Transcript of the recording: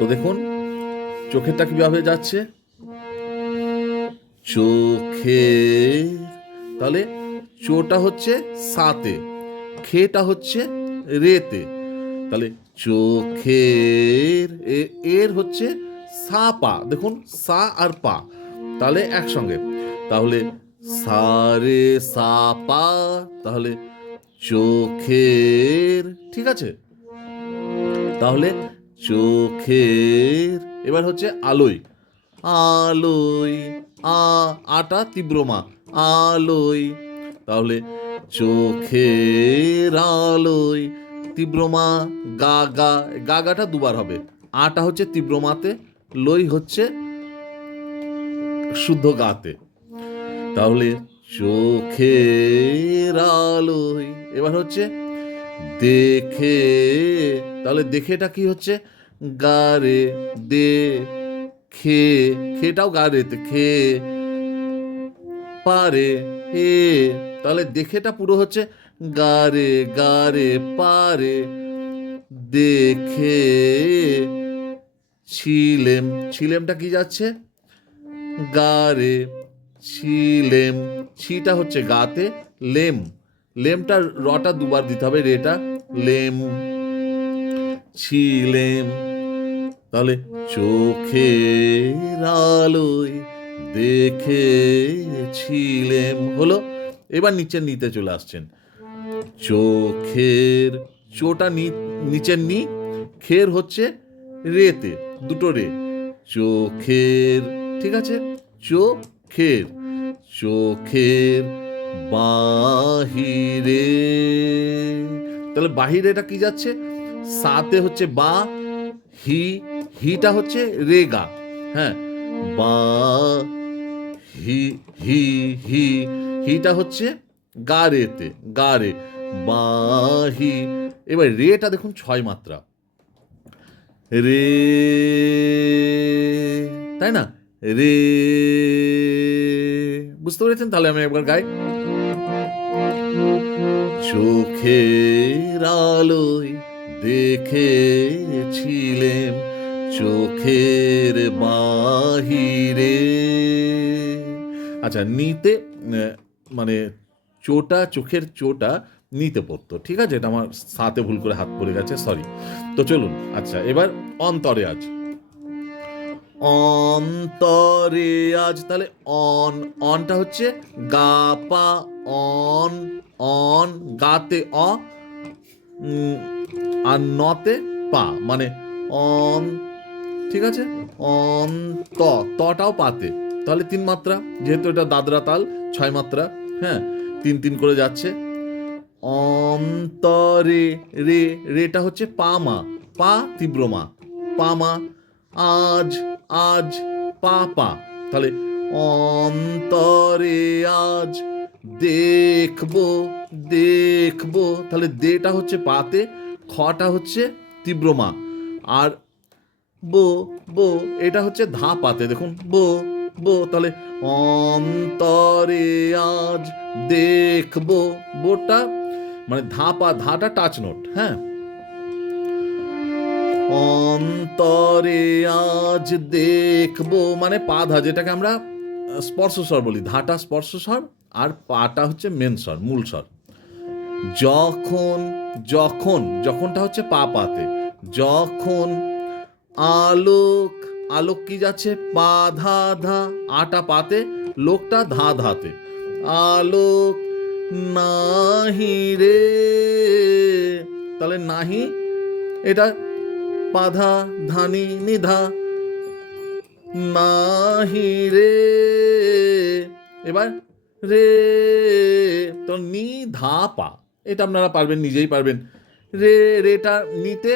তো দেখুন চোখেরটা কিভাবে যাচ্ছে, চোখের, তাহলে চোটা হচ্ছে সাতে, খেটা হচ্ছে রেতে, তাহলে চোখের এর হচ্ছে সা পা, দেখুন সা আর পা, তাহলে একসঙ্গে, তাহলে সা রে সা পা, তাহলে চোখের, ঠিক আছে। তাহলে চোখের, এবার হচ্ছে আলোয়, আলোয়, আটা তীব্র মা, আলোয়, তাহলে চোখের আলোয়, তীব্র মা, গা গা, গা গাটা দুবার হবে, আটা হচ্ছে তীব্র মাতে, লই হচ্ছে শুদ্ধ গাতে, তাহলে চোখের আলোয়। এবার হচ্ছে দেখে, তাহলে দেখেটা কি হচ্ছে, গারে, দে, খে, খেটাও গারেতে, খে, পারে, হে, তাহলে দেখেটা পুরো হচ্ছে গারে, গারে, পারে, দেখে, ছিলেম, ছিলেমটা কি যাচ্ছে, গারে, ছিলেম, ছিটা হচ্ছে গাতে, লেম, লেমটা রটা দুবার দিতে হবে, রেটা, লেম, ছিলেম, তাহলে চোখের আলোয় দেখেছিলেম হলো। এবার নিচের নিতে চলে আসছেন, চোখের, চোটা নিচের নি, খের হচ্ছে রেতে, দুটো রে, চোখের, ঠিক আছে, চোখের, চোখের বাহিরে, তাহলে বাহিরেটা কি যাচ্ছে, সাতে হচ্ছে বা, হি, হিটা হচ্ছে রেগা, হ্যাঁ, বা, হি, হি, হি, হিটা হচ্ছে গা রেতে, গা রে, বাহি, এবার রেটা দেখুন 6 মাত্রা, রে, তাই না, রে, বুঝতে পেরেছেন? তাহলে আমি একবার গাই, চোখের আলোয় দেখেছিলেম চোখের বাহিরে। আচ্ছা, নিতে মানে চোটা, চোখের চোটা নিতে পড়তো, ঠিক আছে, এটা আমার সাথে ভুল করে হাত পড়ে গেছে, সরি। তো চলুন, আচ্ছা এবার অন্তরে আজ, অন্তরে আজ, তাহলে অন, অনটা হচ্ছে গা পা, অন, অন, গাতে অ, আর নতে পা, মানে অন, ঠিক আছে, অন, তটাও পাতে, তাহলে 3 মাত্রা, যেহেতু এটা দাদরা তাল 6 মাত্রা, হ্যাঁ, 3 3 করে যাচ্ছে, অন্তরে, রে, রেটা হচ্ছে পা মা, পা তীব্র মা, পা মা, আজ, আজ, পা পা, তাহলে অন্তরে আজ দেখবো, দেখবো, তাহলে দেটা হচ্ছে পাতে, খটা হচ্ছে তীব্র মা, আর বো, বো, এটা হচ্ছে ধা পাতে, দেখুন বো, বো, তাহলে অন্তরে আজ দেখবো, বোটা মানে ধা পা, ধাটা টাচ নোট, হ্যাঁ, অন্তরে আজ দেখবো মানে পা ধা, যেটাকে আমরা স্পর্শ স্বর বলি, ধাটা স্পর্শ স্বর আর পাটা হচ্ছে মেন স্বর, মূল স্বর। যখন, যখন, যখনটা হচ্ছে পা পাতে, যখন আলোক, আলোক কি যাচ্ছে পা ধা ধা, আটা পাতে, লোকটা ধা ধাতে, আলোক নাহি রে, তাহলে নাহি, এটা পাধা ধানি নিধা, নাহি রে, এবার রে, তো নি ধা পা, এটা আপনারা পারবেন, নিজেই পারবেন, রে, রেটা নিতে